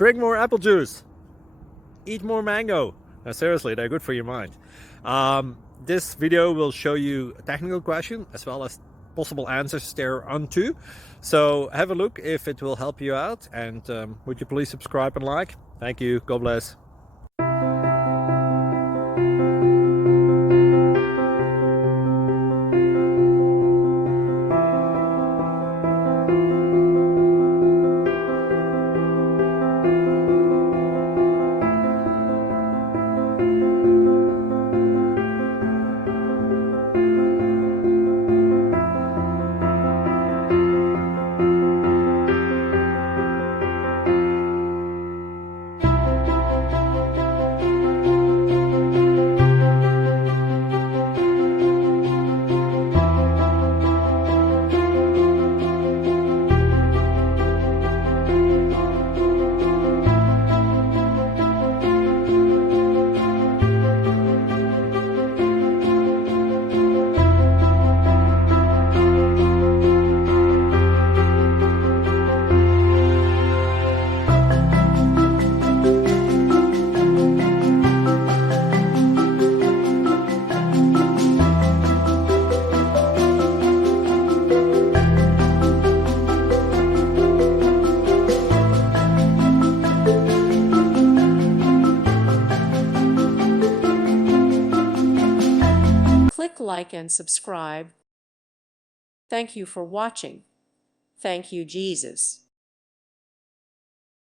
Drink more apple juice. Eat more mango. Now, seriously, they're good for your mind. This video will show you a technical question as well as possible answers thereunto. So have a look if it will help you out, and would you please subscribe and like? Thank you. God bless. Click like and subscribe. Thank you for watching. Thank you, Jesus.